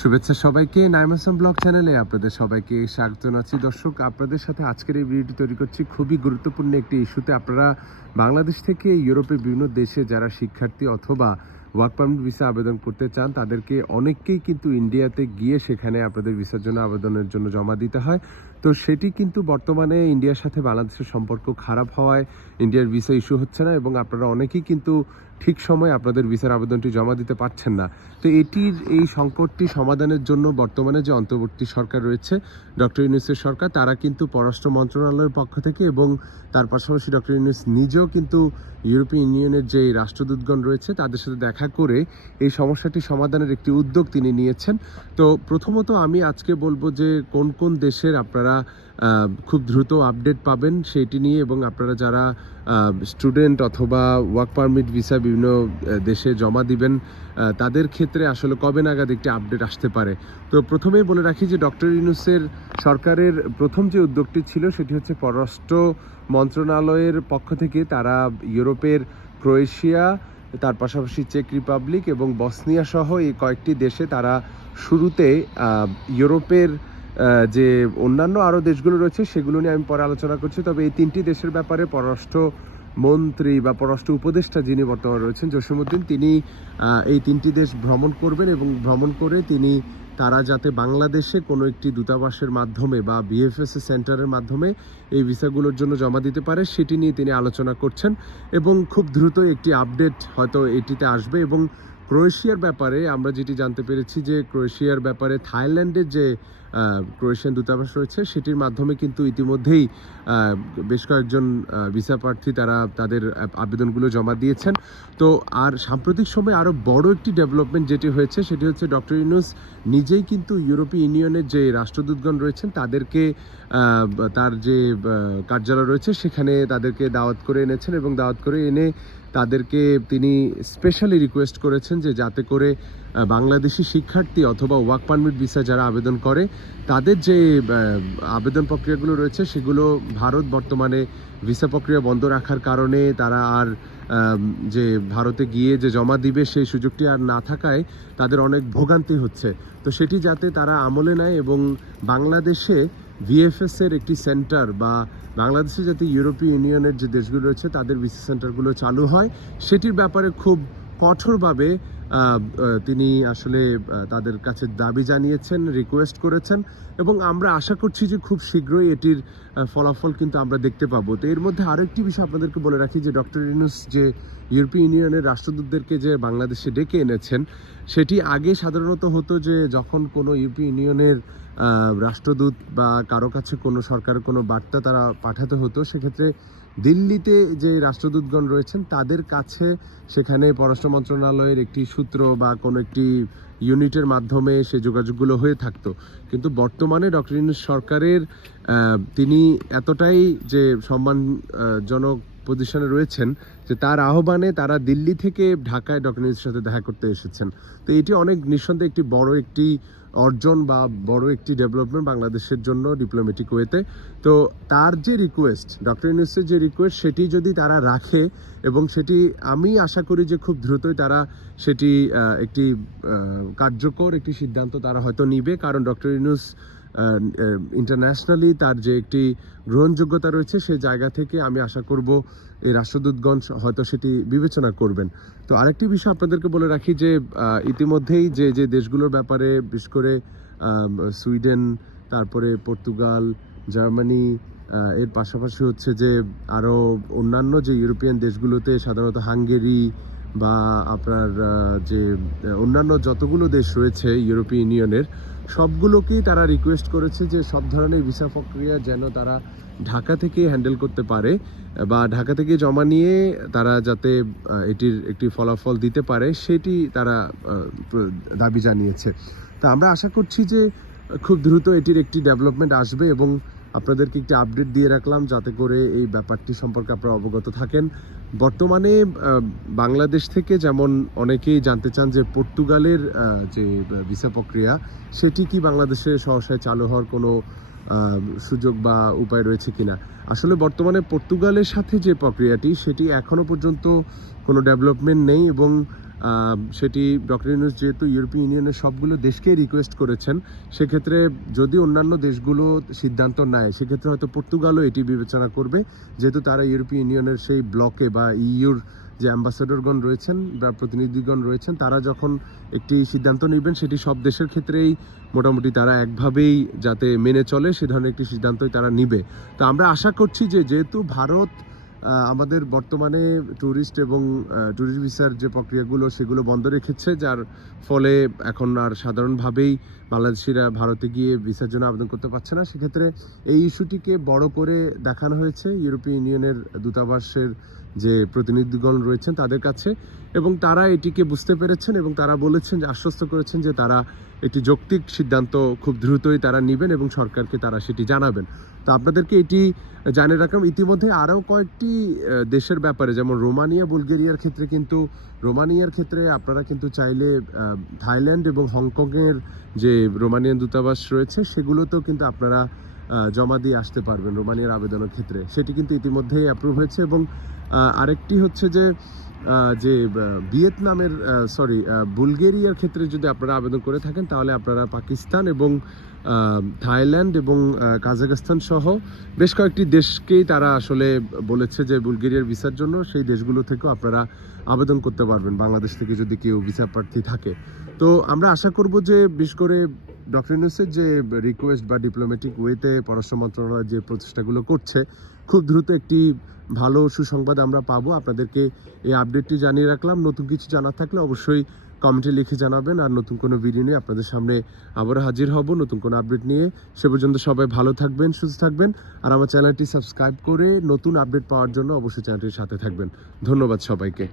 শুভেচ্ছা সবাইকে। নাইমাসম ব্লগ চ্যানেলে আপনাদের সবাইকে স্বাগত জানাচ্ছি। দর্শক, আপনাদের সাথে আজকের এই ভিডিওটি তৈরি করছি। খুবই গুরুত্বপূর্ণ একটি ইস্যুতে আপনারা বাংলাদেশ থেকে ইউরোপের বিভিন্ন দেশে যারা শিক্ষার্থী অথবা ওয়ার্ক পারমিট ভিসা আবেদন করতে চান, তাদেরকে অনেককেই কিন্তু ইন্ডিয়াতে গিয়ে সেখানে আপনাদের ভিসার জন্য আবেদনের জন্য জমা দিতে হয়। তো সেটি কিন্তু বর্তমানে ইন্ডিয়ার সাথে বাংলাদেশের সম্পর্ক খারাপ হওয়ায় ইন্ডিয়ার ভিসা ইস্যু হচ্ছে না এবং আপনারা অনেকেই কিন্তু ঠিক সময় আপনাদের ভিসার আবেদনটি জমা দিতে পারছেন না। তো এটির এই সংকটটি সমাধানের জন্য বর্তমানে যে অন্তর্বর্তী সরকার রয়েছে, ডক্টর ইউনুসের সরকার, তারা কিন্তু পররাষ্ট্র মন্ত্রণালয়ের পক্ষ থেকে এবং তার পাশাপাশি ডক্টর ইউনুস নিজেও কিন্তু ইউরোপিয়ান ইউনিয়নের যে রাষ্ট্রদূতগণ রয়েছে, তাদের সাথে দেখা করে এই সমস্যাটি সমাধানের একটি উদ্যোগ তিনি নিয়েছেন। তো প্রথমত আমি আজকে বলব যে কোন কোন দেশের আপনারা খুব দ্রুত আপডেট পাবেন সেটি নিয়ে এবং আপনারা যারা স্টুডেন্ট অথবা ওয়ার্ক পারমিট ভিসা বিভিন্ন দেশে জমা দিবেন তাদের ক্ষেত্রে আসলে কবে নাগাদ একটি আপডেট আসতে পারে? তো প্রথমেই বলে রাখি যে ডক্টর ইউনুসের সরকারের প্রথম যে উদ্যোগটি ছিল সেটি হচ্ছে পররাষ্ট্র মন্ত্রণালয়ের পক্ষ থেকে তারা ইউরোপের ক্রোয়েশিয়া, তার পাশাপাশি চেক রিপাবলিক এবং বসনিয়া সহ এই কয়েকটি দেশে তারা শুরুতে ইউরোপের যে অন্যান্য আরও দেশগুলো রয়েছে সেগুলো নিয়ে আমি পরে আলোচনা করছি। তবে এই তিনটি দেশের ব্যাপারে পররাষ্ট্র মন্ত্রী বা পররাষ্ট্র উপদেষ্টা যিনি বর্তমানে রয়েছেন, জসীমউদ্দিন, তিনি এই তিনটি দেশ ভ্রমণ করবেন এবং ভ্রমণ করে তিনি তারা যাতে বাংলাদেশে কোনো একটি দূতাবাসের মাধ্যমে বা বিএফএস সেন্টারের মাধ্যমে এই ভিসাগুলোর জন্য জমা দিতে পারে, সেটি নিয়ে তিনি আলোচনা করছেন এবং খুব দ্রুত একটি আপডেট হয়তো এটিতে আসবে এবং ক্রোয়েশিয়ার ব্যাপারে আমরা যেটি জানতে পেরেছি যে ক্রোয়েশিয়ার ব্যাপারে থাইল্যান্ডের যে ক্রোয়েশিয়ান দূতাবাস রয়েছে। সেটির মাধ্যমে কিন্তু ইতিমধ্যেই বেশ কয়েকজন ভিসা প্রার্থী তারা তাদের আবেদনগুলো জমা দিয়েছেন। তো আর সাম্প্রতিক সময়ে আরও বড় একটি ডেভেলপমেন্ট যেটি হয়েছে, সেটি হচ্ছে ডক্টর ইউনুস নিজেই কিন্তু ইউরোপীয় ইউনিয়নের যে রাষ্ট্রদূতগণ রয়েছেন, তাদেরকে তার যে কার্যালয় রয়েছে, সেখানে তাদেরকে দাওয়াত করে এনেছেন এবং দাওয়াত করে এনে তাদেরকে তিনি স্পেশালি রিকোয়েস্ট করেছেন যে যাতে করে বাংলাদেশি শিক্ষার্থী অথবা ওয়ার্ক পারমিট ভিসা যারা আবেদন করে, তাদের যে আবেদন প্রক্রিয়াগুলো রয়েছে, সেগুলো ভারত বর্তমানে ভিসা প্রক্রিয়া বন্ধ রাখার কারণে তারা আর যে ভারতে গিয়ে যে জমা দিবে সেই সুযোগটি আর না থাকায় তাদের অনেক ভোগান্তি হচ্ছে। তো সেটি যাতে তারা আমলে নেয় এবং বাংলাদেশে ভিএফএস এর একটি সেন্টার বা বাংলাদেশে যাতে ইউরোপীয় ইউনিয়নের যে দেশগুলো রয়েছে, তাদের ভিসা সেন্টারগুলো চালু হয়, সেটির ব্যাপারে খুব কঠোরভাবে তিনি আসলে তাদের কাছে দাবি জানিয়েছেন রিকোয়েস্ট করেছেন এবং আমরা আশা করছি যে খুব শীঘ্রই এটির ফলাফল কিন্তু আমরা দেখতে পাবো। তো এর মধ্যে আরও একটি বিষয় আপনাদেরকে বলে রাখি যে ডক্টর ইউনুস যে ইউরোপীয় ইউনিয়নের রাষ্ট্রদূতদেরকে যে বাংলাদেশে ডেকে এনেছেন, সেটি আগে সাধারণত হতো যে যখন কোনো ইউরোপীয় ইউনিয়নের রাষ্ট্রদূত বা কারও কাছে কোনো সরকারের কোনো বার্তা তারা পাঠাতে হতো, সেক্ষেত্রে দিল্লিতে যে রাষ্ট্রদূতগণ রয়েছেন, তাদের কাছে সেখানে পররাষ্ট্র মন্ত্রণালয়ের একটি সূত্র বা কোনো একটি ইউনিটের মাধ্যমে সে যোগাযোগগুলো হয়ে থাকতো। কিন্তু বর্তমানে ডক্টর ইউনুস সরকারের তিনি এতটাই যে সম্মানজনক পজিশনে রয়েছেন যে তার আহ্বানে তারা দিল্লি থেকে ঢাকায় ডক্টর ইউনুসের সাথে দেখা করতে এসেছেন। তো এটি অনেক নিঃসন্দেহে একটি বড় একটি অর্জন বা বড় একটি ডেভেলপমেন্ট বাংলাদেশের জন্য ডিপ্লোম্যাটিক ওয়েতে তো তার যে রিকোয়েস্ট ডক্টর ইউনুসের যে রিকোয়েস্ট সেটি যদি তারা রাখে এবং সেটি আমি আশা করি যে খুব দ্রুতই তারা সেটি একটি কার্যকর একটি সিদ্ধান্ত তারা হয়তো নিবে। কারণ ডক্টর ইউনুস ইন্টারন্যাশনালি তার যে একটি গ্রহণযোগ্যতা রয়েছে সেই জায়গা থেকে আমি আশা করব এই রাষ্ট্রদূতগণ হয়তো সেটি বিবেচনা করবেন। তো আরেকটি বিষয় আপনাদেরকে বলে রাখি যে ইতিমধ্যেই যে যে দেশগুলোর ব্যাপারে বিশেষ করে সুইডেন, তারপরে পর্তুগাল, জার্মানি এর পাশাপাশি হচ্ছে যে আরও অন্যান্য যে ইউরোপিয়ান দেশগুলোতে সাধারণত হাঙ্গেরি বা আপনার যে অন্যান্য যতগুলো দেশ রয়েছে ইউরোপীয় ইউনিয়নের সবগুলোকেই তারা রিকোয়েস্ট করেছে যে সব ধরনের ভিসা প্রক্রিয়া যেন তারা ঢাকা থেকে হ্যান্ডেল করতে পারে বা ঢাকা থেকে জমা নিয়ে তারা যাতে এটির একটি ফলাফল দিতে পারে, সেটি তারা দাবি জানিয়েছে। তা আমরা আশা করছি যে খুব দ্রুত এটির একটি ডেভেলপমেন্ট আসবে এবং আপনাদেরকে একটি আপডেট দিয়ে রাখলাম যাতে করে এই ব্যাপারটি সম্পর্কে আপনারা অবগত থাকেন। বর্তমানে বাংলাদেশ থেকে যেমন অনেকেই জানতে চান যে পর্তুগালের যে ভিসা প্রক্রিয়া, সেটি কি বাংলাদেশে সহসায় চালু হওয়ার কোনো সুযোগ বা উপায় রয়েছে কিনা? আসলে বর্তমানে পর্তুগালের সাথে যে প্রক্রিয়াটি, সেটি এখনও পর্যন্ত কোনো ডেভেলপমেন্ট নেই এবং সেটি ডক্টর ইউনুস যেহেতু ইউরোপীয় ইউনিয়নের সবগুলো দেশকেই রিকোয়েস্ট করেছেন, সেক্ষেত্রে যদি অন্যান্য দেশগুলো সিদ্ধান্ত নেয়, সেক্ষেত্রে হয়তো পর্তুগালও এটি বিবেচনা করবে। যেহেতু তারা ইউরোপীয় ইউনিয়নের সেই ব্লকে বা ইউর যে অ্যাম্বাসাডরগণ রয়েছেন বা প্রতিনিধিগণ রয়েছেন, তারা যখন একটি সিদ্ধান্ত নেবেন, সেটি সব দেশের ক্ষেত্রেই মোটামুটি তারা একভাবেই যাতে মেনে চলে, সে ধরনের একটি সিদ্ধান্তই তারা নিবে। তো আমরা আশা করছি যে যেহেতু ভারত আমাদের বর্তমানে ট্যুরিস্ট এবং ট্যুরিস্ট ভিসার যে প্রক্রিয়াগুলো, সেগুলো বন্ধ রেখেছে, যার ফলে এখন আর সাধারণভাবেই বাংলাদেশিরা ভারতে গিয়ে ভিসার জন্য আবেদন করতে পারছে না। সেক্ষেত্রে এই ইস্যুটিকে বড় করে দেখানো হয়েছে ইউরোপীয় ইউনিয়নের দূতাবাসের যে প্রতিনিধিগণ রয়েছেন তাদের কাছে এবং তারা এটিকে বুঝতে পেরেছেন এবং তারা বলেছেন যে, আশ্বস্ত করেছেন যে তারা একটি যৌক্তিক সিদ্ধান্ত খুব দ্রুতই তারা নেবেন এবং সরকারকে তারা সেটি জানাবেন। তো আপনাদেরকে এটি জানিয়ে রাখলাম। ইতিমধ্যে আরও কয়েকটি দেশের ব্যাপারে, যেমন রোমানিয়া, বুলগেরিয়ার ক্ষেত্রে কিন্তু, রোমানিয়ার ক্ষেত্রে আপনারা কিন্তু চাইলে থাইল্যান্ড এবং হংকংয়ের যে রোমানিয়ান দূতাবাস রয়েছে, সেগুলোতেও কিন্তু আপনারা জমা দিয়ে আসতে পারবেন রোমানিয়ার আবেদনের ক্ষেত্রে। সেটি কিন্তু ইতিমধ্যেই অ্যাপ্রুভ হয়েছে এবং আরেকটি হচ্ছে যে যে ভিয়েতনামের সরি বুলগেরিয়ার ক্ষেত্রে যদি আপনারা আবেদন করে থাকেন, তাহলে আপনারা পাকিস্তান এবং থাইল্যান্ড এবং আহ, কাজাখস্তান সহ বেশ কয়েকটি দেশকেই তারা আসলে বলেছে যে বুলগেরিয়ার ভিসার জন্য। সেই দেশগুলো থেকেও আপনারা আবেদন করতে পারবেন বাংলাদেশ থেকে যদি কেউ ভিসা প্রার্থী থাকে। তো আমরা আশা করব যে বিশেষ করে ডক্টর ইউনুসের যে রিকোয়েস্ট বা ডিপ্লোম্যাটিক ওয়েতে পররাষ্ট্র মন্ত্রণালয় যে প্রচেষ্টাগুলো করছে খুব দ্রুত একটি ভালো সুসংবাদ আমরা পাবো। আপনাদেরকে এই আপডেটটি জানিয়ে রাখলাম। নতুন কিছু জানার থাকলে অবশ্যই কমেন্টে লিখে জানাবেন আর নতুন কোনো ভিডিও নিয়ে আপনাদের সামনে আবার হাজির হব নতুন কোনো আপডেট নিয়ে। সে পর্যন্ত সবাই ভালো থাকবেন, সুস্থ থাকবেন আর আমার চ্যানেলটি সাবস্ক্রাইব করে নতুন আপডেট পাওয়ার জন্য অবশ্যই চ্যানেলটির সাথে থাকবেন। ধন্যবাদ সবাইকে।